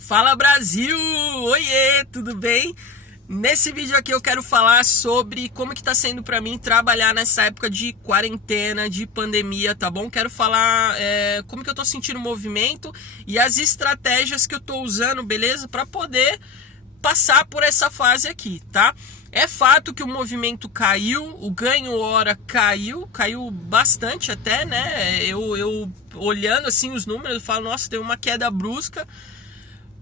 Fala Brasil! Oiê, tudo bem? Nesse vídeo aqui eu quero falar sobre como que tá sendo pra mim trabalhar nessa época de quarentena, de pandemia, tá bom? Quero falar como que eu tô sentindo o movimento e as estratégias que eu tô usando, beleza? Pra poder passar por essa fase aqui, tá? É fato que o movimento caiu, o ganho hora caiu bastante até, né? Eu olhando assim os números, eu falo, nossa, tem uma queda brusca.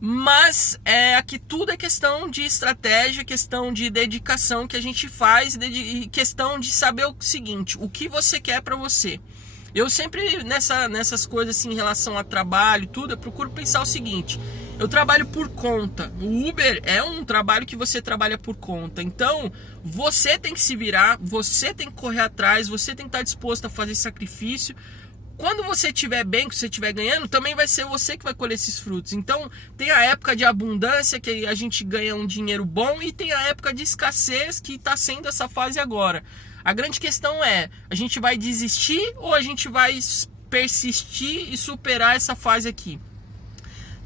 Mas aqui tudo é questão de estratégia, questão de dedicação que a gente faz e questão de saber o seguinte, o que você quer para você. Eu sempre nessas coisas assim em relação a trabalho e tudo, eu procuro pensar o seguinte, eu trabalho por conta, o Uber é um trabalho que você trabalha por conta, então você tem que se virar, você tem que correr atrás, você tem que estar disposto a fazer sacrifício. Quando você estiver bem, que você estiver ganhando, também vai ser você que vai colher esses frutos. Então, tem a época de abundância, que a gente ganha um dinheiro bom, e tem a época de escassez, que está sendo essa fase agora. A grande questão é, a gente vai desistir ou a gente vai persistir e superar essa fase aqui?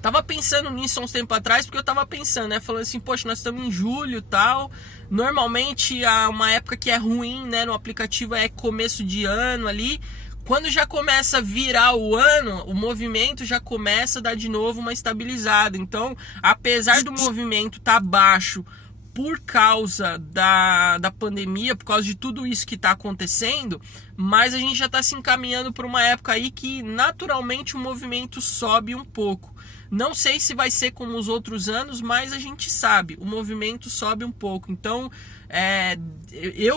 Tava pensando nisso há uns tempos atrás, porque eu tava pensando, né? Falando assim, poxa, nós estamos em julho e tal. Normalmente, uma época que é ruim, né? No aplicativo é começo de ano ali. Quando já começa a virar o ano, o movimento já começa a dar de novo uma estabilizada. Então, apesar do movimento estar baixo por causa da pandemia, por causa de tudo isso que está acontecendo, mas a gente já está se encaminhando para uma época aí que naturalmente o movimento sobe um pouco. Não sei se vai ser como os outros anos, mas a gente sabe, o movimento sobe um pouco. Então,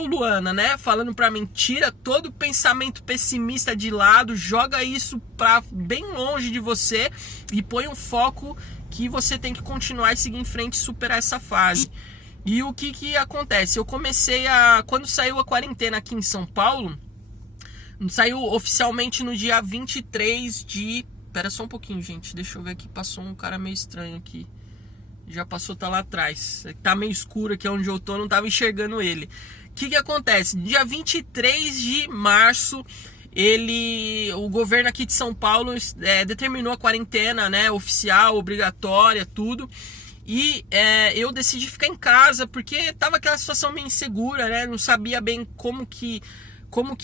Luana, né, falando pra mim, tira todo o pensamento pessimista de lado, joga isso pra bem longe de você e põe um foco que você tem que continuar e seguir em frente e superar essa fase. E o que acontece? Eu comecei quando saiu a quarentena aqui em São Paulo, saiu oficialmente no dia 23 de... Espera só um pouquinho, gente. Deixa eu ver aqui. Passou um cara meio estranho aqui. Já passou, tá lá atrás. Tá meio escuro aqui onde eu tô, não tava enxergando ele. O que acontece? Dia 23 de março, o governo aqui de São Paulo determinou a quarentena, né? Oficial, obrigatória, tudo. E eu decidi ficar em casa, porque tava aquela situação meio insegura, né? Não sabia bem como que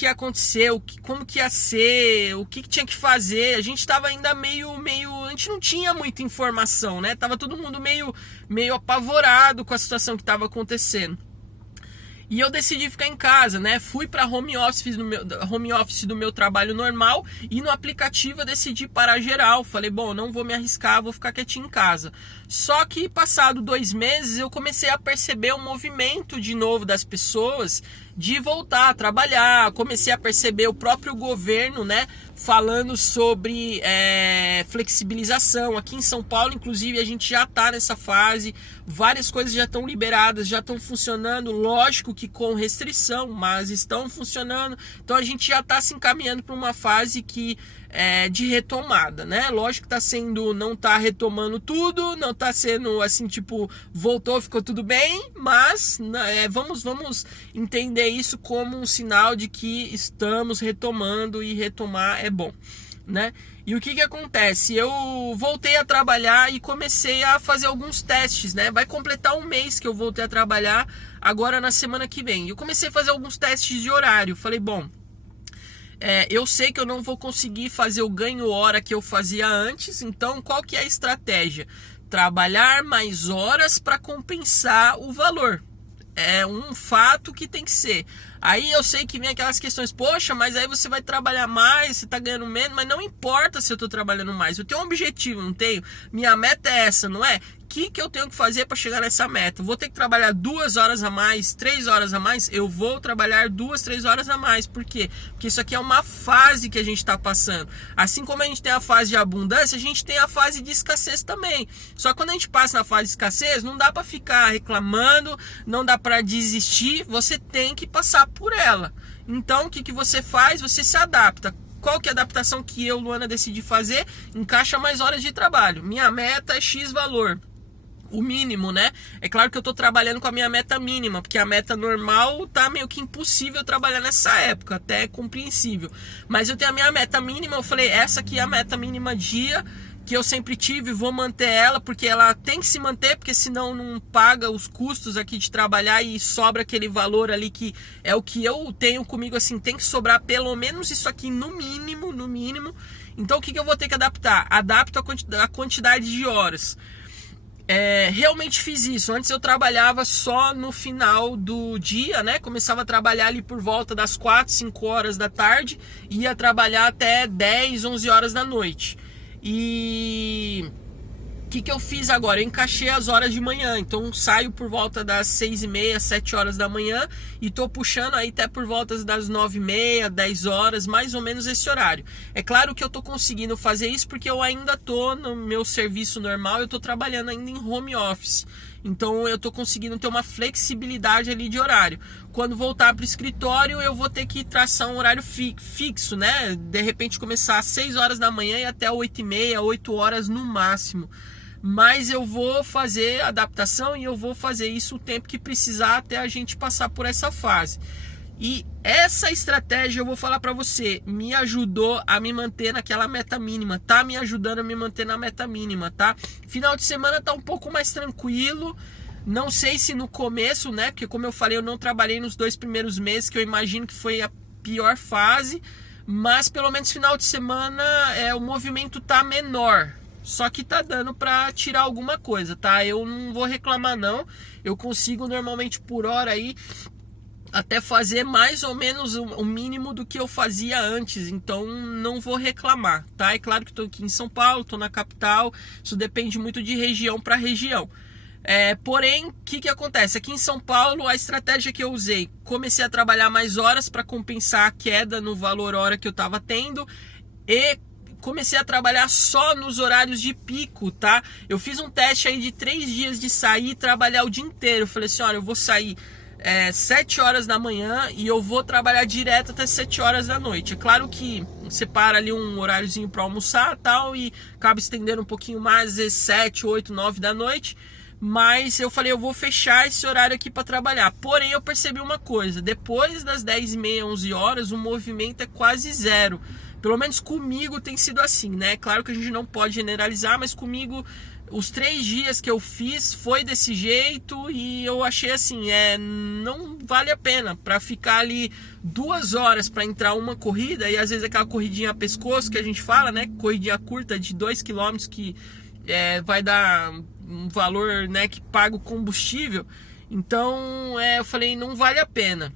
ia acontecer, como que ia ser, o que tinha que fazer. A gente tava ainda meio, a gente não tinha muita informação, né? Tava todo mundo meio apavorado com a situação que tava acontecendo. E eu decidi ficar em casa, né? Fui para home office do meu trabalho normal e no aplicativo eu decidi parar geral. Falei, bom, não vou me arriscar, vou ficar quietinho em casa. Só que passado 2 meses eu comecei a perceber um movimento de novo das pessoas de voltar a trabalhar. Comecei a perceber o próprio governo, né, falando sobre flexibilização. Aqui em São Paulo, inclusive, a gente já está nessa fase. Várias coisas já estão liberadas, já estão funcionando. Lógico que com restrição, mas estão funcionando. Então a gente já está se encaminhando para uma fase de retomada, né? Lógico que não está retomando tudo, não está sendo assim, tipo, voltou, ficou tudo bem, mas vamos entender isso como um sinal de que estamos retomando e retomar é bom, né? E o que acontece? Eu voltei a trabalhar e comecei a fazer alguns testes, né? Vai completar 1 mês que eu voltei a trabalhar agora na semana que vem. Eu comecei a fazer alguns testes de horário. Falei, bom, eu sei que eu não vou conseguir fazer o ganho hora que eu fazia antes, então qual que é a estratégia? Trabalhar mais horas para compensar o valor. É um fato que tem que ser. Aí eu sei que vem aquelas questões, poxa, mas aí você vai trabalhar mais, você tá ganhando menos, mas não importa se eu tô trabalhando mais, eu tenho um objetivo, não tenho? Minha meta é essa, não é? O que eu tenho que fazer para chegar nessa meta? Vou ter que trabalhar 2 horas a mais, 3 horas a mais? Eu vou trabalhar 2, 3 horas a mais. Por quê? Porque isso aqui é uma fase que a gente está passando. Assim como a gente tem a fase de abundância, a gente tem a fase de escassez também. Só que quando a gente passa na fase de escassez, não dá para ficar reclamando, não dá para desistir, você tem que passar por ela. Então, o que você faz? Você se adapta. Qual que é a adaptação que eu, Luana, decidi fazer? Encaixa mais horas de trabalho. Minha meta é X valor. O mínimo, né? É claro que eu tô trabalhando com a minha meta mínima, porque a meta normal tá meio que impossível trabalhar nessa época, até é compreensível. Mas eu tenho a minha meta mínima, eu falei, essa aqui é a meta mínima dia que eu sempre tive, vou manter ela, porque ela tem que se manter, porque senão não paga os custos aqui de trabalhar e sobra aquele valor ali que é o que eu tenho comigo, assim, tem que sobrar pelo menos isso aqui no mínimo, no mínimo. Então o que eu vou ter que adaptar? Adapto a quantidade de horas. Realmente fiz isso. Antes eu trabalhava só no final do dia, né? Começava a trabalhar ali por volta das 4, 5 horas da tarde, ia trabalhar até 10, 11 horas da noite. E o que eu fiz agora? Eu encaixei as horas de manhã, então saio por volta das 6h30, 7 horas da manhã e tô puxando aí até por volta das 9h30, 10 horas, mais ou menos esse horário. É claro que eu tô conseguindo fazer isso porque eu ainda tô no meu serviço normal, eu tô trabalhando ainda em home office. Então eu tô conseguindo ter uma flexibilidade ali de horário. Quando voltar para o escritório, eu vou ter que traçar um horário fixo, né? De repente começar às 6 horas da manhã e até 8h30, 8 horas no máximo. Mas eu vou fazer adaptação e eu vou fazer isso o tempo que precisar até a gente passar por essa fase. E essa estratégia, eu vou falar para você, me ajudou a me manter naquela meta mínima, tá me ajudando a me manter na meta mínima, tá? Final de semana tá um pouco mais tranquilo, não sei se no começo, né? Porque como eu falei, eu não trabalhei nos 2 primeiros meses, que eu imagino que foi a pior fase, mas pelo menos final de semana o movimento tá menor. Só que tá dando pra tirar alguma coisa, tá? Eu não vou reclamar não, eu consigo normalmente por hora aí até fazer mais ou menos o mínimo do que eu fazia antes, então não vou reclamar, tá? É claro que estou aqui em São Paulo, estou na capital, isso depende muito de região para região. Porém, o que acontece? Aqui em São Paulo, a estratégia que eu usei, comecei a trabalhar mais horas para compensar a queda no valor hora que eu estava tendo e comecei a trabalhar só nos horários de pico, tá? Eu fiz um teste aí de 3 dias de sair e trabalhar o dia inteiro. Eu falei assim, olha, eu vou sair 7 horas da manhã e eu vou trabalhar direto até 7 horas da noite. É claro que separa ali um horáriozinho para almoçar e tal, e acaba estendendo um pouquinho mais, às vezes 7, 8, 9 da noite. Mas eu falei, eu vou fechar esse horário aqui para trabalhar. Porém, eu percebi uma coisa, depois das 10h30, 11 horas, o movimento é quase zero. Pelo menos comigo tem sido assim, né? Claro que a gente não pode generalizar, mas comigo os 3 dias que eu fiz foi desse jeito e eu achei assim, não vale a pena para ficar ali 2 horas para entrar uma corrida e às vezes aquela corridinha a pescoço que a gente fala, né? Corridinha curta de 2 km que vai dar um valor, né, que paga o combustível. Então eu falei, não vale a pena.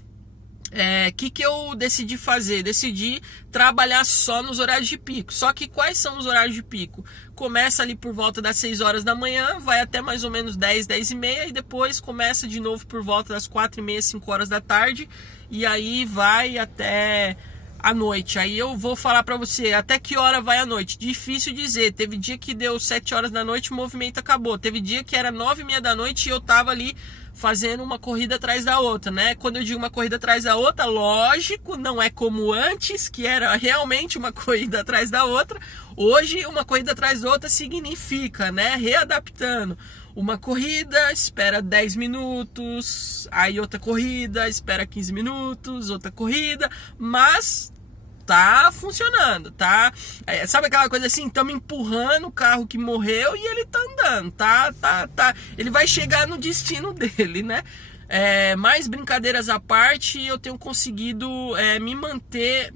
Que eu decidi fazer? Decidi trabalhar só nos horários de pico. Só que quais são os horários de pico? Começa ali por volta das 6 horas da manhã, vai até mais ou menos 10, 10h30 e depois começa de novo por volta das 4h30, 5 horas da tarde e aí vai até a noite. Aí eu vou falar pra você até que hora vai a noite. Difícil dizer. Teve dia que deu 7 horas da noite e o movimento acabou. Teve dia que era 9h30 da noite e eu tava ali fazendo uma corrida atrás da outra, né? Quando eu digo uma corrida atrás da outra, lógico, não é como antes, que era realmente uma corrida atrás da outra. Hoje, uma corrida atrás da outra significa, né? Readaptando. Uma corrida, espera 10 minutos, aí outra corrida, espera 15 minutos, outra corrida, mas tá funcionando, tá? Sabe aquela coisa assim, estamos empurrando o carro que morreu e ele tá andando, tá. Ele vai chegar no destino dele, né? Mais brincadeiras à parte, eu tenho conseguido me manter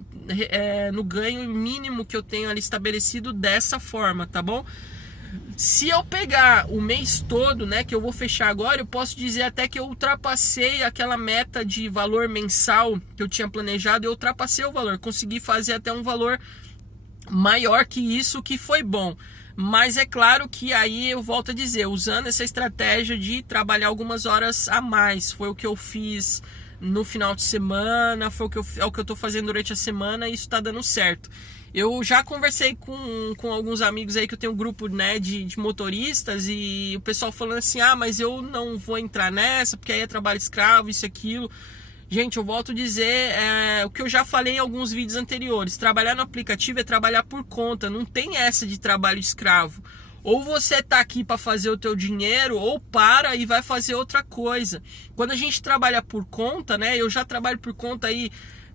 no ganho mínimo que eu tenho ali estabelecido dessa forma, tá bom? Se eu pegar o mês todo, né, que eu vou fechar agora, eu posso dizer até que eu ultrapassei aquela meta de valor mensal que eu tinha planejado, eu ultrapassei o valor, consegui fazer até um valor maior que isso, que foi bom. Mas é claro que aí eu volto a dizer, usando essa estratégia de trabalhar algumas horas a mais, foi o que eu fiz no final de semana, é o que eu tô fazendo durante a semana e isso tá dando certo. Eu já conversei com alguns amigos aí que eu tenho um grupo, né, de motoristas e o pessoal falando assim, mas eu não vou entrar nessa porque aí é trabalho escravo, isso e aquilo. Gente, eu volto a dizer o que eu já falei em alguns vídeos anteriores, trabalhar no aplicativo é trabalhar por conta, não tem essa de trabalho escravo. Ou você tá aqui para fazer o teu dinheiro, ou para e vai fazer outra coisa. Quando a gente trabalha por conta, né, eu já trabalho por conta aí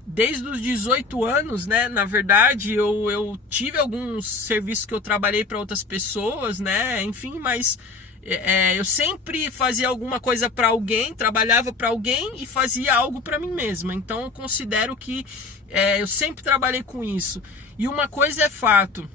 desde os 18 anos, né? Na verdade, eu tive alguns serviços que eu trabalhei para outras pessoas, né? Enfim, mas eu sempre fazia alguma coisa para alguém, trabalhava para alguém e fazia algo para mim mesma. Então, eu considero que eu sempre trabalhei com isso. E uma coisa é fato.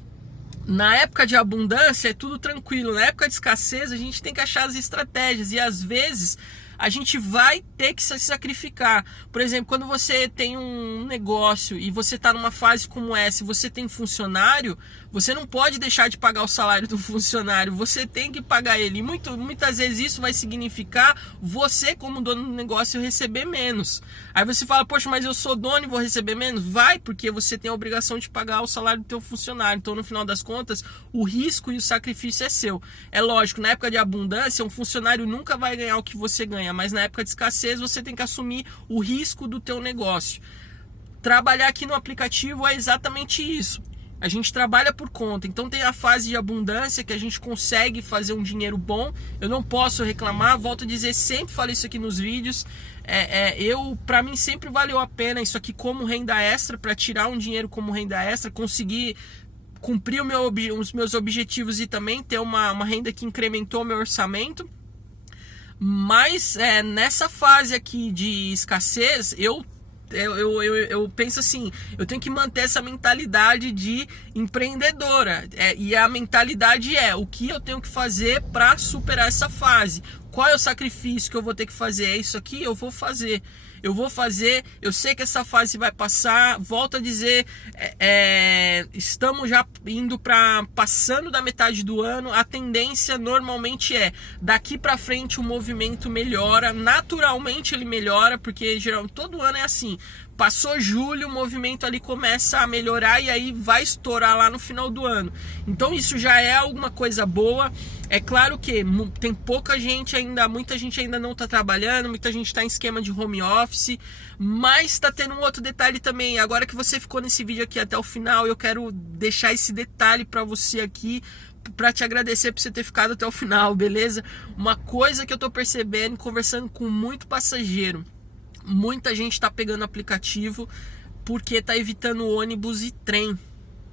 Na época de abundância é tudo tranquilo. Na época de escassez a gente tem que achar as estratégias. E às vezes a gente vai ter que se sacrificar. Por exemplo, quando você tem um negócio e você está numa fase como essa, e você tem funcionário, você não pode deixar de pagar o salário do funcionário, você tem que pagar ele. E muitas vezes isso vai significar você, como dono do negócio, receber menos. Aí você fala, poxa, mas eu sou dono e vou receber menos? Vai, porque você tem a obrigação de pagar o salário do teu funcionário. Então, no final das contas, o risco e o sacrifício é seu. É lógico, na época de abundância, um funcionário nunca vai ganhar o que você ganha, mas na época de escassez você tem que assumir o risco do teu negócio. Trabalhar aqui no aplicativo é exatamente isso. A gente trabalha por conta, então tem a fase de abundância que a gente consegue fazer um dinheiro bom. Eu não posso reclamar, volto a dizer, sempre falo isso aqui nos vídeos. Para mim sempre valeu a pena isso aqui como renda extra, para tirar um dinheiro como renda extra, conseguir cumprir os meus objetivos e também ter uma renda que incrementou meu orçamento. Mas nessa fase aqui de escassez, eu penso assim, eu tenho que manter essa mentalidade de empreendedora, e a mentalidade o que eu tenho que fazer para superar essa fase, qual é o sacrifício que eu vou ter que fazer, é isso aqui, eu vou fazer, eu sei que essa fase vai passar, volto a dizer, estamos já indo passando da metade do ano, a tendência normalmente daqui para frente o movimento melhora, naturalmente ele melhora, porque geralmente todo ano é assim, passou julho, o movimento ali começa a melhorar e aí vai estourar lá no final do ano. Então isso já é alguma coisa boa. É claro que tem pouca gente ainda, muita gente ainda não está trabalhando, muita gente está em esquema de home office, mas está tendo um outro detalhe também. Agora que você ficou nesse vídeo aqui até o final, eu quero deixar esse detalhe para você aqui, para te agradecer por você ter ficado até o final, beleza? Uma coisa que eu estou percebendo, conversando com muito passageiro, muita gente está pegando aplicativo porque está evitando ônibus e trem,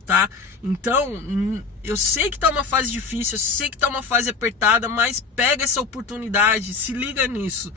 tá? Então, eu sei que tá uma fase difícil, eu sei que tá uma fase apertada, mas pega essa oportunidade, se liga nisso.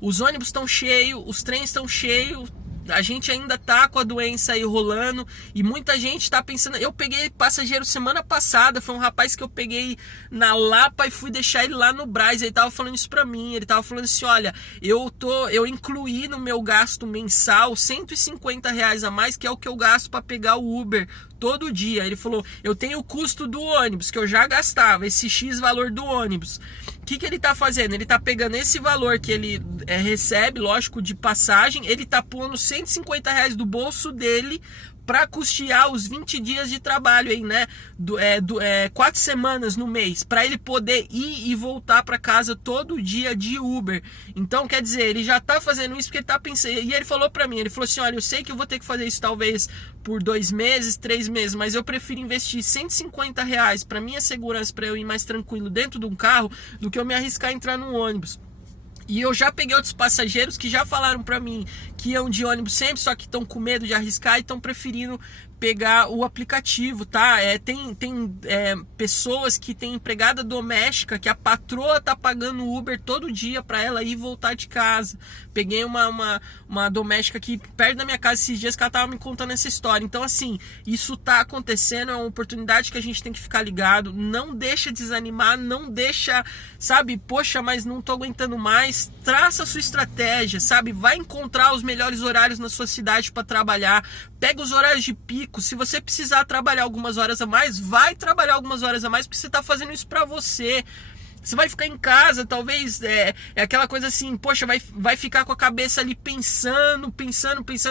Os ônibus estão cheios, os trens estão cheios, a gente ainda tá com a doença aí rolando e muita gente tá pensando. Eu peguei passageiro semana passada, foi um rapaz que eu peguei na Lapa e fui deixar ele lá no Brás. Ele tava falando isso pra mim, ele tava falando assim, olha, eu incluí no meu gasto mensal R$150 a mais, que é o que eu gasto para pegar o Uber todo dia. Ele falou, eu tenho o custo do ônibus, que eu já gastava, esse X valor do ônibus. O que ele tá fazendo? Ele tá pegando esse valor que ele recebe, lógico, de passagem, ele tá pondo R$150 do bolso dele para custear os 20 dias de trabalho aí, né? 4 semanas no mês, para ele poder ir e voltar para casa todo dia de Uber. Então, quer dizer, ele já tá fazendo isso porque ele tá pensando. E ele falou para mim, ele falou assim, olha, eu sei que eu vou ter que fazer isso talvez por 2 meses, 3 meses, mas eu prefiro investir R$150 para minha segurança, para eu ir mais tranquilo dentro de um carro, do que eu me arriscar a entrar num ônibus. E eu já peguei outros passageiros que já falaram pra mim que iam de ônibus sempre, só que estão com medo de arriscar e estão preferindo pegar o aplicativo, tá? Tem pessoas que têm empregada doméstica que a patroa tá pagando Uber todo dia para ela ir e voltar de casa. Peguei uma doméstica aqui perto da minha casa esses dias que ela tava me contando essa história. Então, assim, isso tá acontecendo, é uma oportunidade que a gente tem que ficar ligado. Não deixa desanimar, não deixa, sabe, poxa, mas não tô aguentando mais. Traça a sua estratégia, sabe? Vai encontrar os melhores horários na sua cidade para trabalhar. Pega os horários de pico. Se você precisar trabalhar algumas horas a mais, vai trabalhar algumas horas a mais, porque você está fazendo isso para você. Você vai ficar em casa, talvez aquela coisa assim, poxa, vai ficar com a cabeça ali pensando,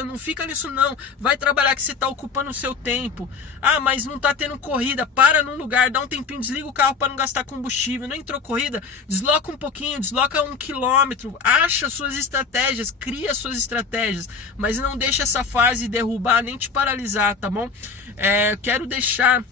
não fica nisso não, vai trabalhar que você está ocupando o seu tempo. Ah, mas não está tendo corrida, para num lugar, dá um tempinho, desliga o carro para não gastar combustível, não entrou corrida, desloca um pouquinho, desloca 1 quilômetro, acha suas estratégias, cria suas estratégias, mas não deixa essa fase derrubar nem te paralisar, tá bom? Quero deixar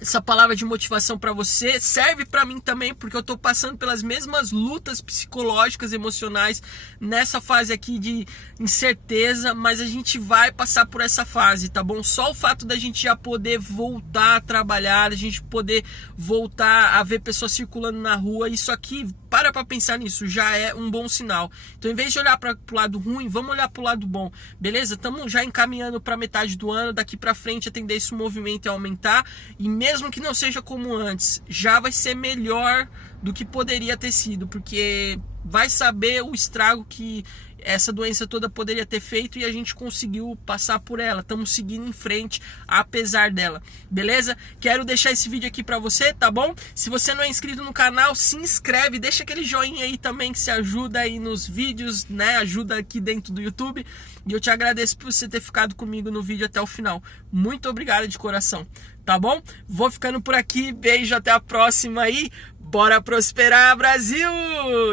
essa palavra de motivação para você, serve para mim também, porque eu tô passando pelas mesmas lutas psicológicas, emocionais nessa fase aqui de incerteza, mas a gente vai passar por essa fase, tá bom? Só o fato da gente já poder voltar a trabalhar, a gente poder voltar a ver pessoas circulando na rua, isso aqui, para pensar nisso, já é um bom sinal. Então, em vez de olhar para o lado ruim, vamos olhar para o lado bom, beleza? Estamos já encaminhando para metade do ano, daqui para frente a tendência do movimento é aumentar, e mesmo que não seja como antes, já vai ser melhor do que poderia ter sido, porque vai saber o estrago que essa doença toda poderia ter feito e a gente conseguiu passar por ela. Estamos seguindo em frente apesar dela, beleza? Quero deixar esse vídeo aqui pra você, tá bom? Se você não é inscrito no canal, se inscreve, deixa aquele joinha aí também que se ajuda aí nos vídeos, né? Ajuda aqui dentro do YouTube. E eu te agradeço por você ter ficado comigo no vídeo até o final. Muito obrigado de coração, tá bom? Vou ficando por aqui, beijo, até a próxima aí. Bora prosperar, Brasil!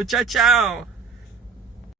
Tchau, tchau!